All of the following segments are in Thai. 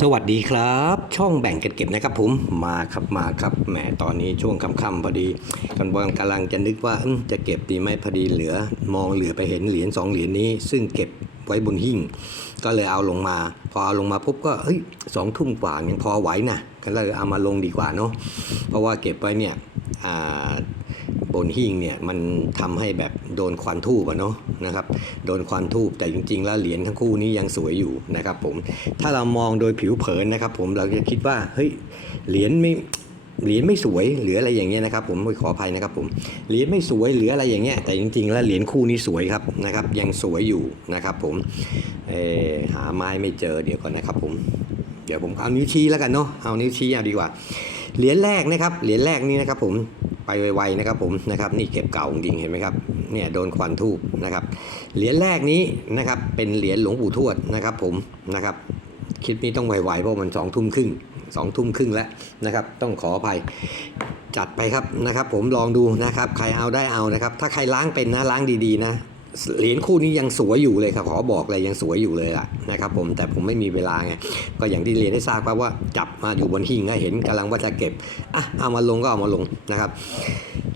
สวัสดีครับ ช่องแบ่งกันเก็บนะครับผมมาครับมาครับแหมตอนนี้ช่วงค่ำๆพอดีกันบอลกำลังจะนึกว่าจะเก็บดีไหมพอดีเหลือ มองเหลือไปเห็นเหรียญสองเหรียญนี้ ซึ่งเก็บไว้บนหิ้งก็เลยเอาลงมา พอเอาลงมาปุ๊บก็เฮ้ยสองทุ่มกว่ายังพอไหวนะก็เลยเอามาลงดีกว่าเนาะเพราะว่าเก็บไว้เนี่ยบนหิ้งเนี่ยมันทำให้แบบ โดนควันทูบอะเนาะนะครับโดนควันทูบแต่จริง ๆ แล้วเหรียญทั้งคู่นี้ยังสวยอยู่นะครับผมถ้าเรามองโดยผิวเผินนะครับผมเราจะคิดว่าเฮ้ยเหรียญไม่เหรียญไม่สวยหรืออะไรอย่างเงี้ยนะครับผมขออภัยนะครับผมเหรียญไม่สวยหรืออะไรอย่างเงี้ยแต่จริง ๆ แล้วเหรียญคู่นี้สวยครับนะครับ ยังสวยอยู่นะครับผมเอ่หาไม้ไม่เจอเดี๋ยวก่อนนะครับผมเดี๋ยวผมเอานิ้วชี้แล้วกันเนาะเอานิ้วชี้เอาดีกว่าเหรียญแรกนะครับเหรียญแรกนี้นะครับผมไปไวๆนะครับผมนะครับนี่เก็บเก่าจริงเห็นไหมครับ เนี่ยโดนควันทูบนะครับเหรียญแรกนี้นะครับเป็นเหรียญหลวงปู่ทวดนะครับผมนะครับคลิปนี้ต้องไวๆเพราะมันสองทุ่มครึ่งสองทุ่มครึ่งแล้วนะครับ ต้องขออภัยจัดไปครับนะครับ ผมลองดูนะครับ ใครเอาได้เอานะครับ ถ้าใครล้างเป็นนะล้างดีๆนะ เหรียญคู่นี้ยังสวยอยู่เลยครับขอบอกเลยยังสวยอยู่เลยล่ะนะครับผมแต่ผมไม่มีเวลาไงก็อย่างที่เรียนได้ทราบครับว่าจับมาอยู่บนหิ้งเห็นกำลังว่าจะเก็บอะเอามาลงก็เอามาลงนะครับ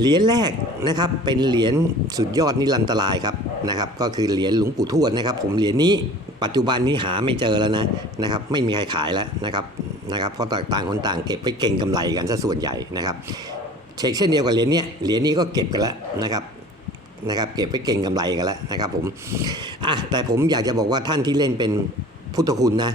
เหรียญแรกนะครับเป็นเหรียญสุดยอดนิรันตรายครับนะครับ ก็คือเหรียญหลวงปู่ทวดนะครับ ผมเหรียญนี้ปัจจุบันนี้หาไม่เจอแล้วนะนะครับไม่มีใครขายแล้วนะครับนะครับเพราะต่างคนต่างเก็บไปเก่งกำไรกันซะส่วนใหญ่นะครับเช็คเช่นเดียวกับเหรียญเนี้ยเหรียญนี้ก็เก็บกันแล้วนะครับ นะครับเก็บไว้เก่งกำไรกันแล้วนะครับผมอะแต่ผมอยากจะบอกว่าท่านที่เล่นเป็นพุทธคุณนะ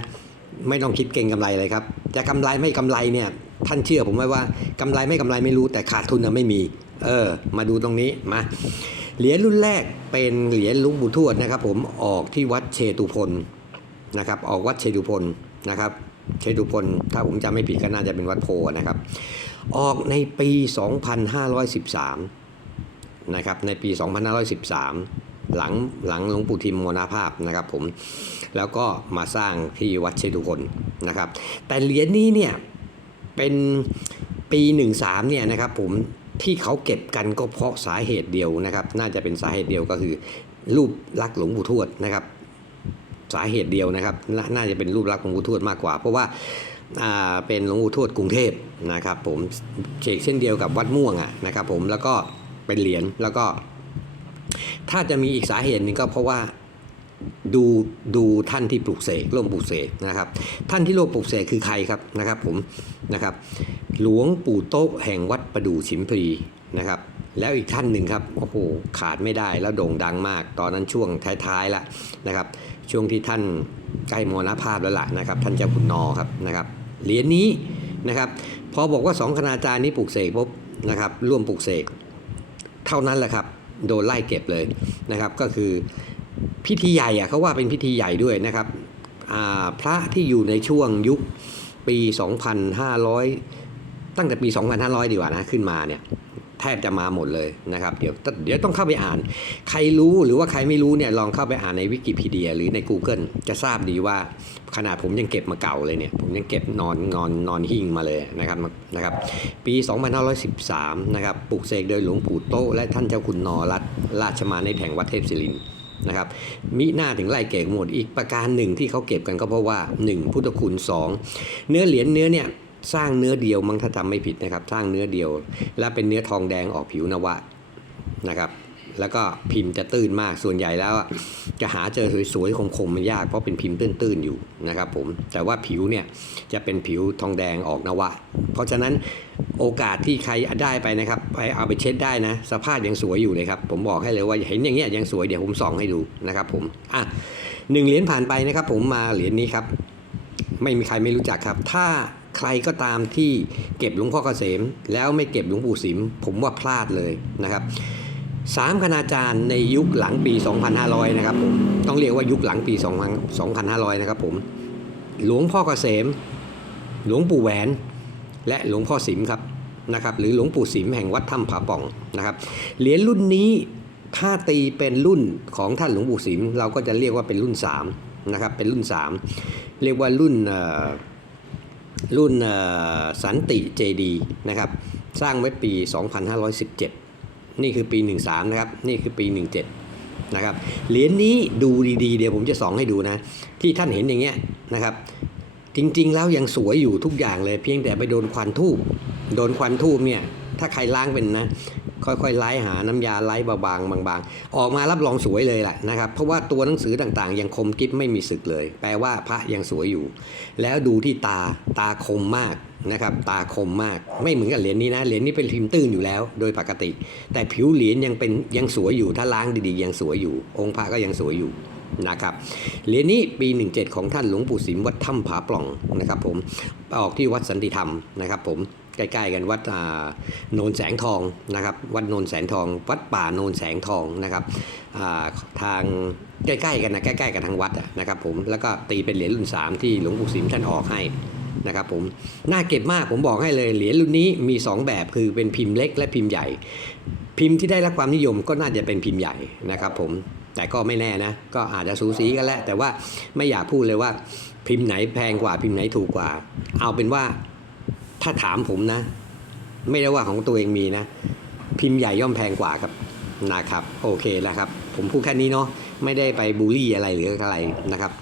ไม่ต้องคิดเก่งกำไรเลยครับจะกำไรไม่กำไรเนี่ยท่านเชื่อผมไหมว่ากำไรไม่กำไรไม่รู้แต่ขาดทุนนะไม่มี เออ มาดูตรงนี้มาเหรียญรุ่นแรกเป็นเหรียญลุงปู่ทวดนะครับ ผมออกที่วัดเชตุพนนะครับ ออกวัดเชตุพนนะครับ เชตุพนถ้าผมจำไม่ผิดก็น่าจะเป็นวัดโพนะครับ ออกในปี 2513 นะครับในปี 2513 หลังหลังหลวงปู่ทิมมรณภาพนะครับผมแล้วก็มาสร้างที่วัดเชตุพนนะครับ แต่เหรียญนี้เนี่ยเป็นปี 13เนี่ยนะครับผมที่เขาเก็บกันก็เพราะสาเหตุเดียวนะครับ น่าจะเป็นสาเหตุเดียวก็คือ รูปลักษณ์หลวงปู่ทวดนะครับ สาเหตุเดียวนะครับนน่าจะเป็นรูปลักษณ์หลวงปู่ทวดมากกว่า เพราะว่าอ่าเป็นหลวงปู่ทวดกรุงเทพนะครับผมเชกเช่นเดียวกับวัดม่วงอะนะครับผมแล้วก็ เป็นเหรียญแล้วก็ ถ้าจะมีอีกสาเหตุหนึ่งก็เพราะว่าดูดูท่านที่ปลูกเสกร่วมปลูกเสกนะครับ ท่านที่ร่วมปลูกเสกคือใครครับนะครับผมนะครับ หลวงปู่โต๊ะแห่งวัดประดู่ฉิมพลีนะครับ แล้วอีกท่านหนึ่งครับโอ้โหขาดไม่ได้แล้วโด่งดังมาก ตอนนั้นช่วงท้ายๆแล้วนะครับ ช่วงที่ท่านใกล้มรณภาพแล้วล่ะนะครับ ท่านเจ้าคุณนอครับนะครับเหรียญนี้นะครับ พอบอกว่าสองคณาจารย์นี้ปลูกเสกปุ๊บนะครับ ร่วมปลูกเสก เท่านั้นแหละครับ โดนไล่เก็บเลยนะครับ ก็คือพิธีใหญ่อะเขาว่าเป็นพิธีใหญ่ด้วยนะครับพระที่อยู่ในช่วงยุคปี 2,500 ตั้งแต่ปี 2,500 ดีกว่านะขึ้นมาเนี่ย แทบจะมาหมดเลยนะครับเดี๋ยวเดี๋ยวต้องเข้าไปอ่าน ใครรู้หรือว่าใครไม่รู้เนี่ยลองเข้าไปอ่านในวิกิพีเดีย หรือใน Google จะทราบดีว่าขนาดผมยังเก็บมาเก่าเลยเนี่ยผมยังเก็บนอนนอนนอนหิ้งมาเลยนะครับนะครับ ปี 2513 นะครับปลูกเสกโดยหลวงปู่โตและท่านเจ้าคุณนอรัตราชมาในแห่งวัดเทพศิรินนะครับมิหน้าถึงไล่เก็บหมดอีกประการหนึ่งที่เขาเก็บกันก็เพราะว่า 1 พุทธคุณ 2 เนื้อเหรียญเนื้อเนี่ย สร้างเนื้อเดียวมั้งถ้าจำไม่ผิดนะครับ สร้างเนื้อเดียว และเป็นเนื้อทองแดงออกผิวนวะนะครับ แล้วก็พิมพ์จะตื้นมากส่วนใหญ่แล้วจะหาเจอสวยๆคมๆมันยากเพราะเป็นพิมพ์ตื้นๆอยู่นะครับผมแต่ว่าผิวเนี่ยจะเป็นผิวทองแดงออกนวะ เพราะฉะนั้นโอกาสที่ใครได้ไปนะครับไปเอาไปเช็ดได้นะ สภาพยังสวยอยู่เลยครับ ผมบอกให้เลยว่าเห็นอย่างเงี้ยยังสวยเดี๋ยวผมส่องให้ดูนะครับผมอะหนึ่งเหรียญผ่านไปนะครับ ผมมาเหรียญนี้ครับ ไม่มีใครไม่รู้จักครับ ถ้า ใครก็ตามที่เก็บหลวงพ่อเกษม แล้วไม่เก็บหลวงปู่สิม ผมว่าพลาดเลยนะครับสามคณาจารย์ในยุคหลังปี 2500 นะครับผมต้องเรียกว่ายุคหลังปี 2500 นะครับผมหลวงพ่อเกษม หลวงปู่แหวน และหลวงพ่อสิมครับนะครับ หรือหลวงปู่สิมแห่งวัดถ้ำผาป่องนะครับเหรียญรุ่นนี้ถ้าตีเป็นรุ่นของท่านหลวงปู่สิม เราก็จะเรียกว่าเป็นรุ่น3นะครับเป็นรุ่น 3 เรียกว่ารุ่นเอ่อ รุ่นสันติเจดีนะครับ สร้างไว้ปี 2517 นี่คือปี 13 นะครับ นี่คือปี 17 นะครับ เหรียญนี้ดูดีๆ เดี๋ยวผมจะส่องให้ดูนะ ที่ท่านเห็นอย่างเงี้ยนะครับ จริงๆ แล้วยังสวยอยู่ทุกอย่างเลย เพียงแต่ไปโดนควันทูบโดนควันทูบเนี่ย ถ้าใครล้างเป็นนะ ค่อยๆไล่หาน้ำยาไล่บางๆบางๆ ออกมารับรองสวยเลยแหละนะครับ เพราะว่าตัวหนังสือต่างๆ ยังคมกิฟไม่มีสึกเลย แปลว่าพระยังสวยอยู่ แล้วดูที่ตาตาคมมากนะครับตาคมมากไม่เหมือนกับเหรียญนี้นะเหรียญนี้เป็นพิมพ์ตื้นอยู่แล้ว โดยปกติ แต่ผิวเหรียญยังเป็นยังสวยอยู่ถ้าล้างดีๆยังสวยอยู่ องค์พระก็ยังสวยอยู่นะครับเหรียญนี้ปี 17 ของท่านหลวงปู่สิมวัดถ้ำผาปล่องนะครับผมออกที่วัดสันติธรรมนะครับผม ใกล้ๆกันวัดโนนแสงทองนะครับ วัดโนนแสงทอง วัดป่าโนนแสงทองนะครับทางใกล้ๆกันนะใกล้ๆกันทางวัดนะครับผมแล้วก็ตีเป็นเหรียญรุ่น 3 ที่หลวงปู่สิมท่านออกให้นะครับผมน่าเก็บมากผมบอกให้เลยเหรียญรุ่นนี้มี 2 แบบคือเป็นพิมพ์เล็กและพิมพ์ใหญ่ พิมพ์ที่ได้รับความนิยมก็น่าจะเป็นพิมพ์ใหญ่นะครับผมแต่ก็ไม่แน่นะ ก็อาจจะสูสีกันแหละแต่ว่าไม่อยากพูดเลยว่าพิมพ์ไหนแพงกว่าพิมพ์ไหนถูกกว่า เอาเป็นว่า ถ้าถามผมนะ ไม่ได้ว่าของตัวเองมีนะ พิมพ์ใหญ่ย่อมแพงกว่าครับนะครับ โอเคแล้วครับ ผมพูดแค่นี้เนาะไม่ได้ไปบูลลี่อะไรหรืออะไรนะครับ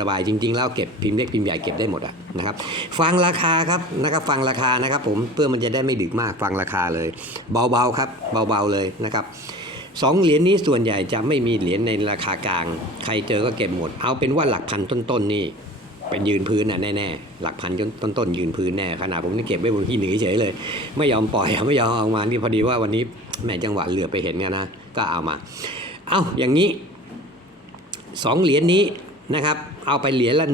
สบายๆจริง ๆ แล้วเก็บพิมพ์เล็กพิมพ์ใหญ่เก็บได้หมดอะนะครับ ฟังราคาครับนะครับฟังราคานะครับ ผมเพื่อมันจะได้ไม่ดึกมากฟังราคาเลย เบาๆครับ เบาๆเลยนะครับสองเหรียญนี้ส่วนใหญ่จะไม่มีเหรียญในราคากลาง ใครเจอก็เก็บหมด เอาเป็นว่าหลักพันต้นๆนี่ เป็นยืนพื้นน่ะแน่ๆหลักพันต้นๆยืนพื้นแน่ขนาดผมนี่เก็บไว้บนที่หนีเฉยเลย ไม่ยอมปล่อยไม่ยอมเอามานี่พอดีว่าวันนี้แหม่จังหวะเหลือไปเห็นกันนะก็เอามา เอาอย่างนี้สองเหรียญนี้นะครับเอาไปเหรียญละ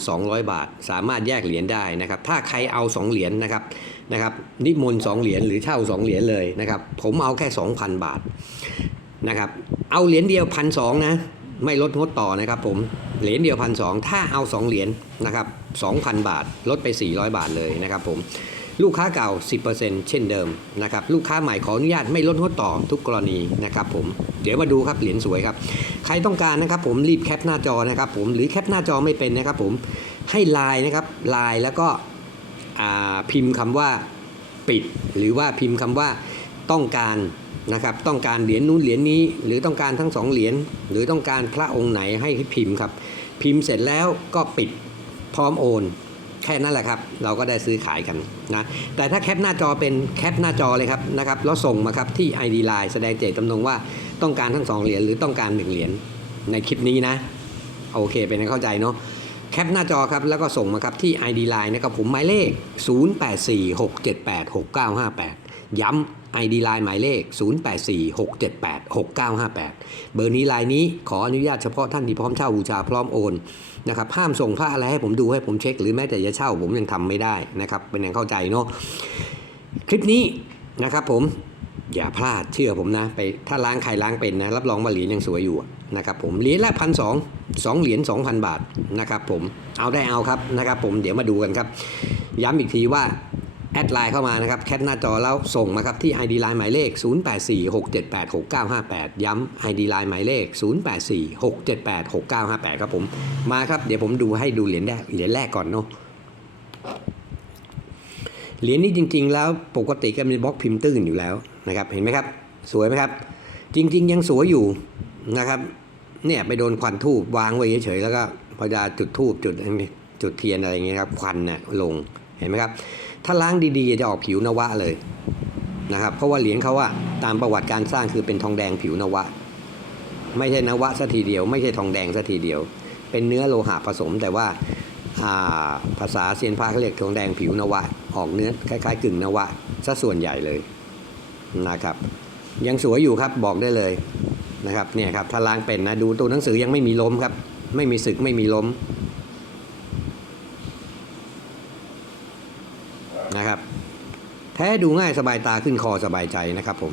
1,200 บาท สามารถแยกเหรียญได้นะครับ ถ้าใครเอา 2 เหรียญนะครับนะครับ นิมนต์2เหรียญหรือเช่า 2 เหรียญเลยนะครับ ผมเอาแค่ 2,000 บาทนะครับ เอาเหรียญเดียวพันสองนะ ไม่ลดงดต่อนะครับผม เหรียญเดียวพันสถ้าเอา 2 เหรียญนะครับ2,000 บาท ลดไป 400 บาทเลยนะครับผม ลูกค้าเก่า 10%เช่นเดิมนะครับ ลูกค้าใหม่ขออนุญาตไม่ลดงดต่อทุกกรณีนะครับผม เดี๋ยวมาดูครับเหรียญสวยครับ ใครต้องการนะครับผมรีบแคปหน้าจอนะครับผม หรือแคปหน้าจอไม่เป็นนะครับผม ให้ไลน์นะครับไลน์แล้วก็พิมพ์คำว่าปิด หรือว่าพิมพ์คำว่าต้องการ นะครับต้องการเหรียญนู้นเหรียญนี้ หรือต้องการทั้งสองเหรียญหรือต้องการพระองค์ไหนให้พิมพ์ครับ พิมพ์เสร็จแล้วก็ปิดพร้อมโอน แค่นั้นแหละครับ เราก็ได้ซื้อขายกันนะแต่ถ้าแคปหน้าจอเป็นแคปหน้าจอเลยครับนะครับแล้วส่งมาครับที่ ID Line แสดงเจตจำนงว่าต้องการทั้ง2เหรียญหรือต้องการ1เหรียญในคลิปนี้นะโอเคเป็นเข้าใจเนาะแคปหน้าจอครับแล้วก็ส่งมาครับที่ ID Line นะครับผมหมายเลข 0846786958 ย้ำ ID Line หมายเลข 0846786958 เบอร์นี้ไลน์นี้ขออนุญาตเฉพาะท่านที่พร้อมเช่าบูชาพร้อมโอนนะครับห้ามส่งผ้าอะไรให้ผมดูให้ผมเช็ค หรือแม้แต่จะเช่าผมยังทำไม่ได้นะครับเป็นอย่างเข้าใจเนาะคลิปนี้นะครับผมอย่าพลาดเชื่อผมนะไปถ้าล้างใครล้างเป็นนะรับรองว่าเหรียญยังสวยอยู่นะครับผมเหรียญละพันสองสองเหรียญสองพันบาทนะครับผมเอาได้เอาครับนะครับผมเดี๋ยวมาดูกันครับ ย้ำอีกทีว่า แอดไลน์เข้ามานะครับ แคปหน้าจอแล้วส่งมาครับที่ ID Line หมายเลข 0846786958 ย้ำ ID Line หมายเลข 0846786958 ครับผม มาครับ เดี๋ยวผมดูให้ดูเหรียญแรกเหรียญแรกก่อนเนาะเหรียญนี้จริง ๆ แล้วปกติก็มีบล็อกพิมพ์ตื้นอยู่แล้วนะครับ เห็นไหมครับ สวยไหมครับ จริง ๆ ยังสวยอยู่นะครับ เนี่ยไปโดนควันทูบวางไว้เฉยๆแล้วก็พอจะจุดทูบจุดจุดเทียนอะไรอย่างเงี้ยครับควันเนี่ยลง เห็นไหมครับ ถ้าล้างดีๆ จะออกผิวนวะเลยนะครับ เพราะว่าเหรียญเขาอะตามประวัติการสร้างคือเป็นทองแดงผิวนวะ ไม่ใช่นวะสัทีเดียว ไม่ใช่ทองแดงสัทีเดียว เป็นเนื้อโลหะผสมแต่ว่าาภาษาเซียนพระเขาเรียกทองแดงผิวนวะ ออกเนื้อคล้ายๆ กึ่งนวะซะส่วนใหญ่เลยนะครับ ยังสวยอยู่ครับบอกได้เลยนะครับเนี่ยครับถ้าล้างเป็นนะดูตัวหนังสือยังไม่มีล้มครับ ไม่มีสึกไม่มีล้ม นะครับ แท้ดูง่ายสบายตาขึ้นคอสบายใจนะครับผม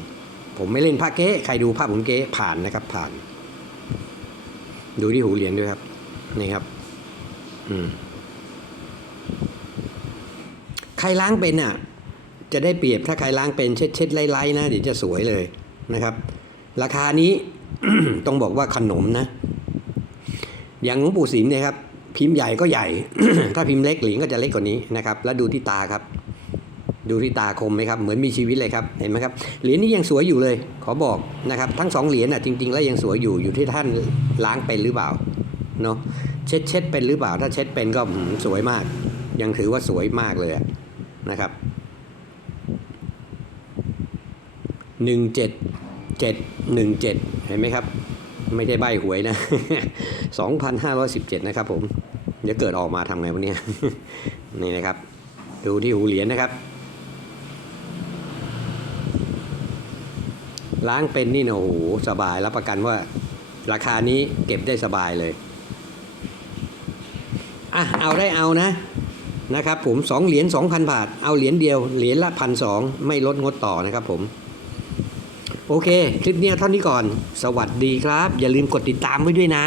ผมไม่เล่นภาคเก๊ใครดูภาพผมเก๊ผ่านนะครับ ผ่าน ดูที่หูเหรียญด้วยครับ นี่ครับ อืมใครล้างเป็นอะ จะได้เปรียบถ้าใครล้างเป็นเช็ดเช็ดไล่ไล่นะเดี๋ยวจะสวยเลยนะครับ ราคานี้ ต้องบอกว่าขนมนะ อย่างหลวงปู่สิมเนี่ยครับ พิมพ์ใหญ่ก็ใหญ่ ถ้าพิมพ์เล็กเหรียญก็จะเล็กกว่านี้นะครับ แล้วดูที่ตาครับ ดูที่ตาคมไหมครับเหมือนมีชีวิตเลยครับเห็นไหมครับเหรียญนี้ยังสวยอยู่เลย ขอบอกนะครับ ทั้งสองเหรียญน่ะจริง ๆ แล้วยังสวยอยู่อยู่ที่ท่านล้างเป็นหรือเปล่าเนาะเช็ดเช็ดเป็นหรือเปล่า ถ้าเช็ดเป็นก็สวยมาก ยังถือว่าสวยมากเลยนะครับหนึ่งเจ็ดเจ็ดหนึ่งเจ็ดเห็นไหมครับ ไม่ได้ใบหวยนะ2,517นะครับผมเดี๋ยวเกิดออกมาทำไงวะเนี่ยนี่นะครับ ดูที่หูเหรียญนะครับ ล้างเป็นนี่นะโอ้โหสบายรับประกันว่า ราคานี้เก็บได้สบายเลยอะเอาได้เอานะนะครับผมสองเหรียญสองพันบาท เอาเหรียญเดียวเหรียญละพันสองไม่ลดงดต่อนะครับผม โอเค คลิปเนี้ยเท่านี้ก่อน สวัสดีครับ อย่าลืมกดติดตามไว้ด้วยนะ